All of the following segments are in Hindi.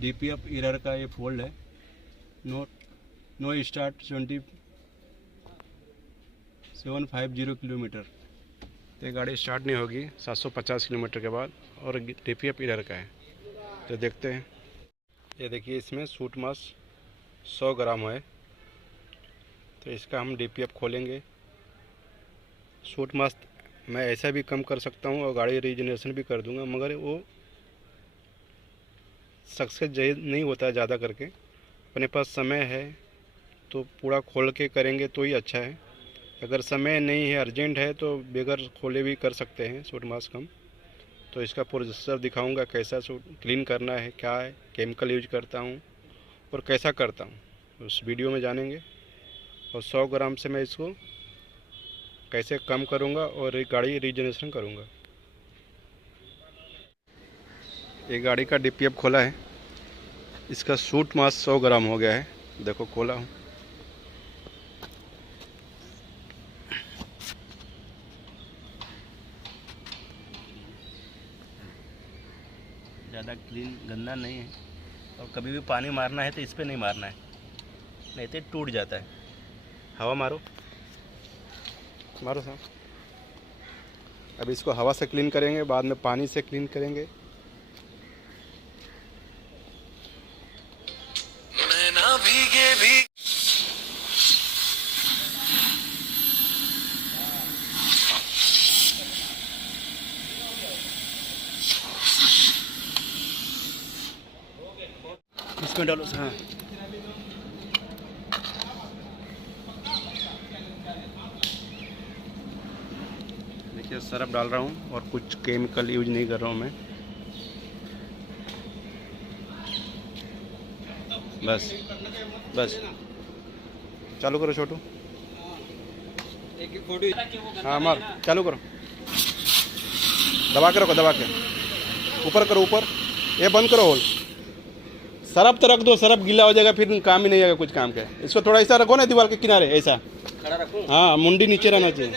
DPF एरर का ये फॉल्ट है। Know start 750 kilometre. तो ये गाड़ी स्टार्ट नहीं होगी 750 किलोमीटर के बाद, और DPF एरर का है। तो देखते हैं। ये देखिए, इसमें सूट मास 100 ग्राम है। तो इसका हम DPF खोलेंगे। सूट मास मैं ऐसा भी कम कर सकता हूँ और गाड़ी रीजनरेशन भी कर दूंगा, मगर वो सक्सेस नहीं होता है ज़्यादा करके। अपने पास समय है तो पूरा खोल के करेंगे तो ही अच्छा है। अगर समय नहीं है, अर्जेंट है, तो बगैर खोले भी कर सकते हैं सूट मास कम। तो इसका प्रोसेसर दिखाऊंगा, कैसा सूट क्लीन करना है, क्या है, केमिकल यूज करता हूँ और कैसा करता हूँ, उस वीडियो में जानेंगे। और 100 ग्राम से मैं इसको कैसे कम करूँगा और गाड़ी रीजनरेशन करूँगा। ये गाड़ी का DPF खोला है। इसका सूट मास 100 ग्राम हो गया है। देखो, खोला हूँ। ज़्यादा क्लीन गंदा नहीं है, और कभी भी पानी मारना है तो इस पर नहीं मारना है, नहीं तो टूट जाता है। हवा मारो मारो साहब। अब इसको हवा से क्लीन करेंगे, बाद में पानी से क्लीन करेंगे। मैं ना भीगे भी इसमें डालो। हाँ, देखिए, सरफ डाल रहा हूँ और कुछ केमिकल यूज नहीं कर रहा हूँ मैं। बस बस, चालू करो छोटू। हाँ, मार, चालू करो। दबा के रखो, दबा के ऊपर करो, ऊपर। ये बंद करो होल। सरफ तो रख दो, सरफ गीला हो जाएगा, फिर काम ही नहीं आएगा कुछ काम का। इसको थोड़ा ऐसा रखो ना, दीवार के किनारे ऐसा खड़ा रखो। हाँ, मुंडी नीचे रहना चाहिए।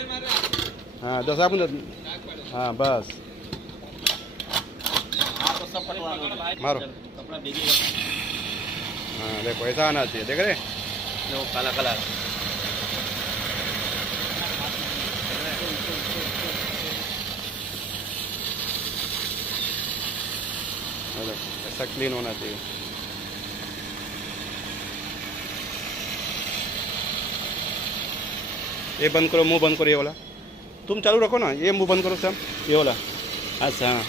हाँ, 10 मिनट। हाँ, बस मारो। हाँ, देखो, ऐसा आना चाहिए। देख रहे, देखो, काला काला। ऐसा क्लीन होना चाहिए। ये बंद करो, मुंह बंद करो, ये वाला तुम चालू रखो ना। ये मुंह बंद करो सब, ये वाला। अच्छा, हाँ,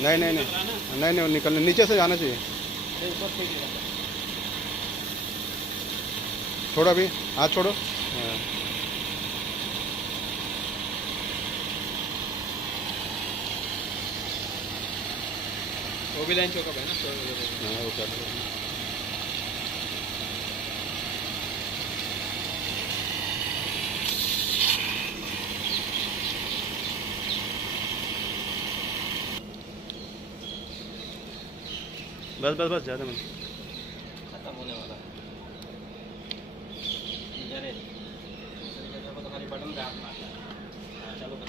नहीं नहीं नहीं नहीं नहीं, निकलने नीचे से जाना चाहिए। छोड़ो, अभी हाथ छोड़ो। हाँ, वो भी लाइन चौका है ना। हाँ, वो कर लो। बस बस बस, ज़्यादा मत। खत्म होने वाला है। तो खाली बटन का हाथ मारना है। हाँ, चलो कर।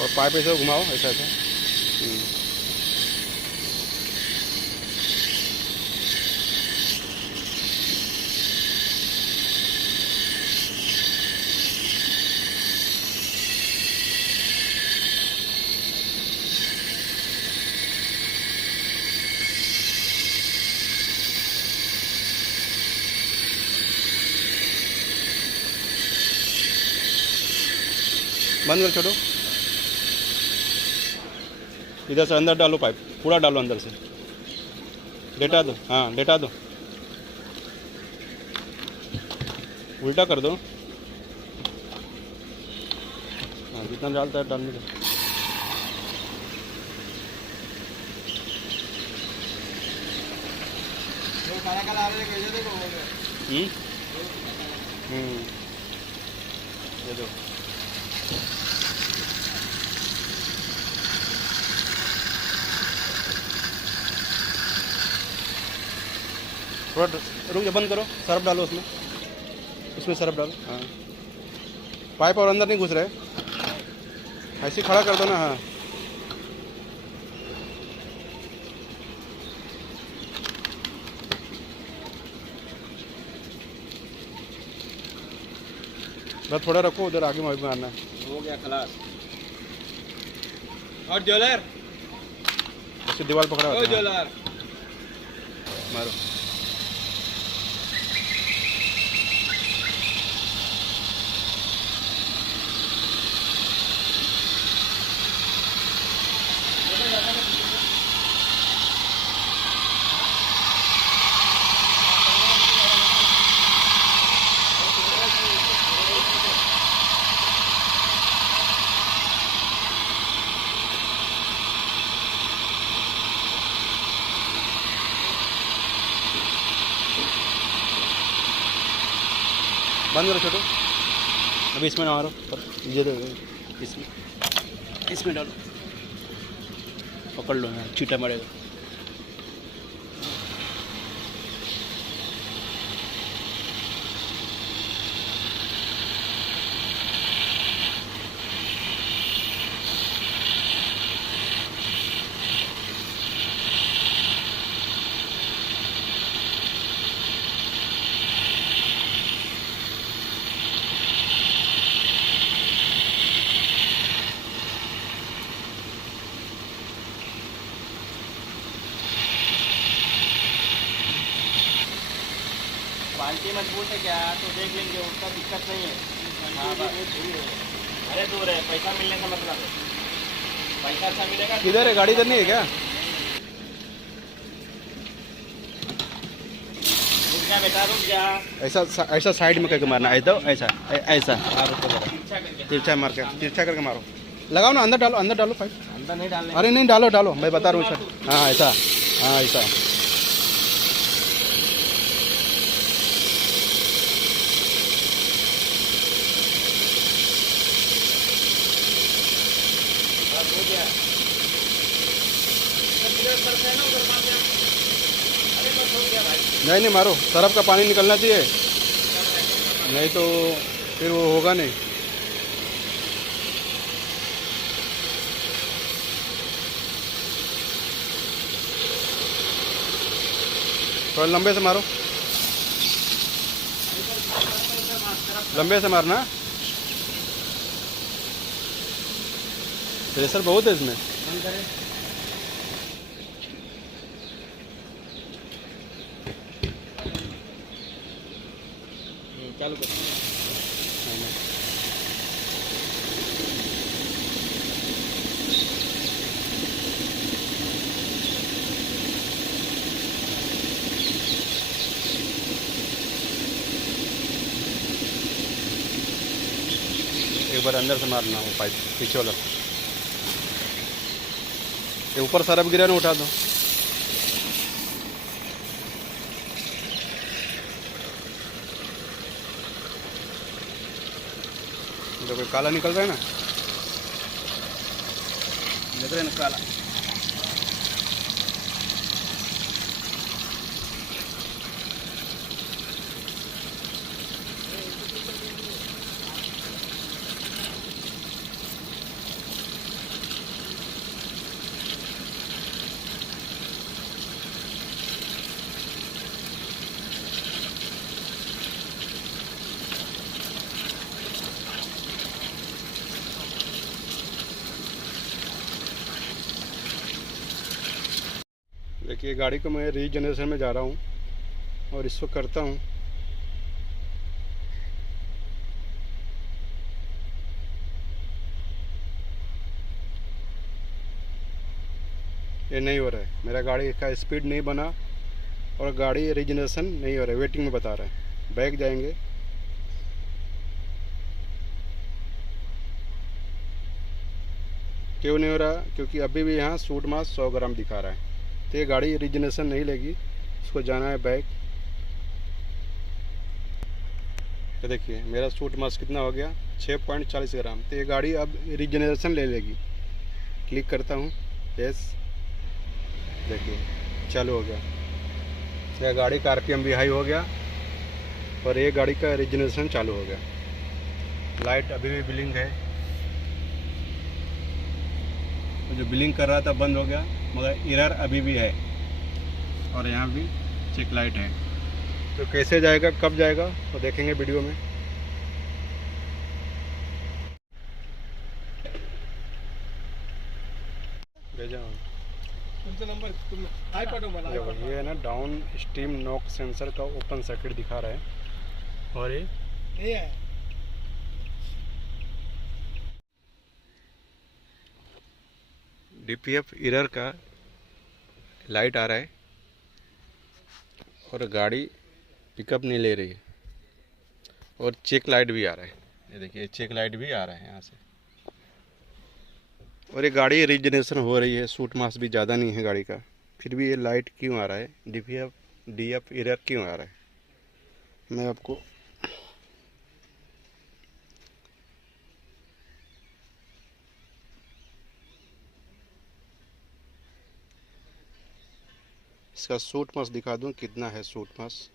और पाइप ऐसे घुमाओ, ऐसा ऐसा। बंद कर, छोड़ो। इधर से अंदर डालो, पाइप पूरा डालो अंदर से। लेटा दो, हाँ, लेटा दो, उल्टा कर दो। हाँ, जितना डालता है डालने दो। दे दो। थोड़ा रुक जा, बंद करो, सर्फ डालो उसमें। इसमें सरफ डालो। हाँ, पाइप और अंदर नहीं घुस रहे, ऐसे ही खड़ा कर दो ना। हाँ, बस थोड़ा रखो, उधर आगे मारना है। हो गया खलास। और ज्वेलर, ऐसे दीवार पकड़ा ओ होता है। हाँ, ज्वेलर, मारो। बंद करो छोटू, अभी इसमें ना मारो, पर ये दो, इसमें डालो, पकड़ लो ना, चीटा मारेगा। बाल्टी मजबूत है क्या तो देख लेंगे, उसका दिक्कत नहीं है। हाँ बस, अरे दूर है, पैसा मिलने का मतलब है, पैसा अच्छा मिलेगा। किधर है गाड़ी? इधर नहीं है क्या? रुक जा बेटा, रुक जा। ऐसा ऐसा साइड में करके मारना, ऐसा ऐसा ऐसा तिरछा करके, तिरछा मार के, तिरछा करके मारो। लगाओ ना, अंदर डालो, अंदर डालो पाइप। अंदर नहीं डालने। अरे नहीं, डालो डालो, मैं बता रहा हूँ सर। हाँ ऐसा, हाँ ऐसा। बस हो गया। किधर सरका है ना, उधर मार दिया। अरे बस हो गया भाई। नहीं नहीं मारो, सरफ का पानी निकलना चाहिए, नहीं तो फिर वो होगा नहीं। थोड़ा लंबे से मारो, लंबे से मारना, प्रेशर बहुत है इसमें। बंद करें। चालू कर। एक बार अंदर से मारना वो पाइप, पीछे वाला। ये ऊपर सरफ गिरा ना, उठा दो। देखो काला निकल रहा है ना, देख रहे हैं ना काला। देखिए गाड़ी को मैं रीजनरेशन में जा रहा हूँ और इसको करता हूँ। ये नहीं हो रहा है, मेरा गाड़ी का स्पीड नहीं बना और गाड़ी रीजनरेशन नहीं हो रहा है, वेटिंग में बता रहा है। बैक जाएंगे, क्यों नहीं हो रहा? क्योंकि अभी भी यहाँ सूट मास 100 ग्राम दिखा रहा है, तो ये गाड़ी रीजनरेशन नहीं लेगी। इसको जाना है बैक। तो देखिए मेरा सूट मास कितना हो गया, 6.40 ग्राम। तो ये गाड़ी अब रीजनरेशन ले लेगी। क्लिक करता हूँ, यस, देखिए चालू हो गया। यह गाड़ी का RPM भी हाई हो गया और ये गाड़ी का रिजनेशन चालू हो गया। लाइट अभी भी ब्लिंक है, तो जो ब्लिंक कर रहा था बंद हो गया, मगर एरर अभी भी है। और यहाँ भी चेक लाइट है। तो कैसे जाएगा, कब जाएगा, तो देखेंगे वीडियो में। ये है ना डाउन स्ट्रीम नॉक सेंसर का ओपन सर्किट दिखा रहा है। और ये DPF एरर का लाइट आ रहा है और गाड़ी पिकअप नहीं ले रही है। और चेक लाइट भी आ रहा है, ये देखिए चेक लाइट भी आ रहा है यहाँ से। और ये गाड़ी रिजनेशन हो रही है, सूट मास भी ज़्यादा नहीं है गाड़ी का, फिर भी ये लाइट क्यों आ रहा है, DF एरर क्यों आ रहा है, मैं आपको इसका सूट मास दिखा दूं कितना है सूट मास।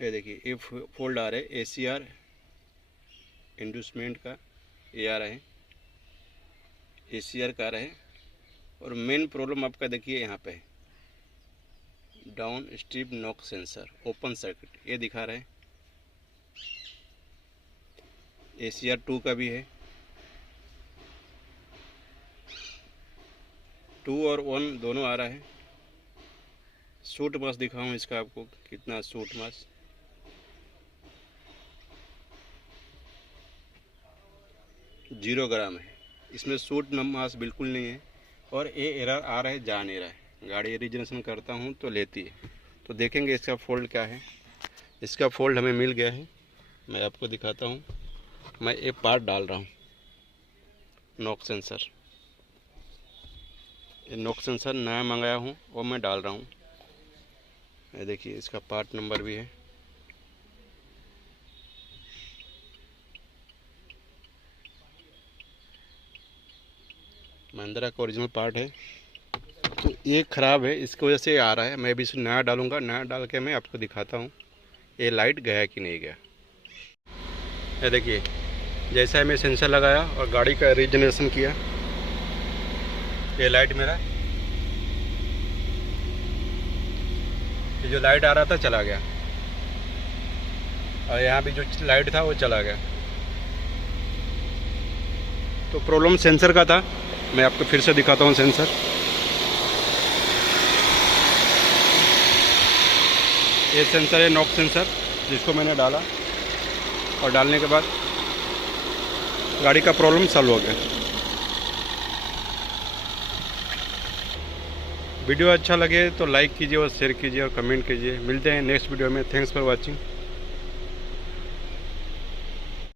ये देखिए ये फोल्ड आ रहा है, ACR इंडूसमेंट का ये आ रहा है, ACR का आ रहा है। और मेन प्रॉब्लम आपका देखिए यहाँ पे down stream knock sensor open circuit ये दिखा रहा है। ACR 2 का भी है, 2 और 1 दोनों आ रहा है। सूट मास दिखाऊं इसका आपको कितना सूट मास, जीरो ग्राम है, इसमें सूट मास बिल्कुल नहीं है। और ये एरर आ रहा है, जा नहीं रहा है, गाड़ी रिजनेशन करता हूँ तो लेती है। तो देखेंगे इसका फोल्ड क्या है। इसका फोल्ड हमें मिल गया है, मैं आपको दिखाता हूँ। मैं एक पार्ट डाल रहा हूँ, नॉक सेंसर, ये नॉक सेंसर नया मंगाया हूँ वो मैं डाल रहा हूँ। ये देखिए इसका पार्ट नंबर भी है। महिंद्रा का ओरिजिनल पार्ट है, तो ये ख़राब है, इसकी वजह से आ रहा है। मैं भी इसे नया डालूंगा, नया डाल के मैं आपको दिखाता हूँ ये लाइट गया कि नहीं गया। ये देखिए जैसा है मैं सेंसर लगाया और गाड़ी का रिजनेशन किया, ये लाइट मेरा, ये जो लाइट आ रहा था चला गया, और यहाँ भी जो लाइट था वो चला गया। तो प्रॉब्लम सेंसर का था। मैं आपको फिर से दिखाता हूँ सेंसर। ये सेंसर है नॉक सेंसर, जिसको मैंने डाला और डालने के बाद गाड़ी का प्रॉब्लम सॉल्व हो गया। वीडियो अच्छा लगे तो लाइक कीजिए और शेयर कीजिए और कमेंट कीजिए। मिलते हैं नेक्स्ट वीडियो में। Thanks for watching.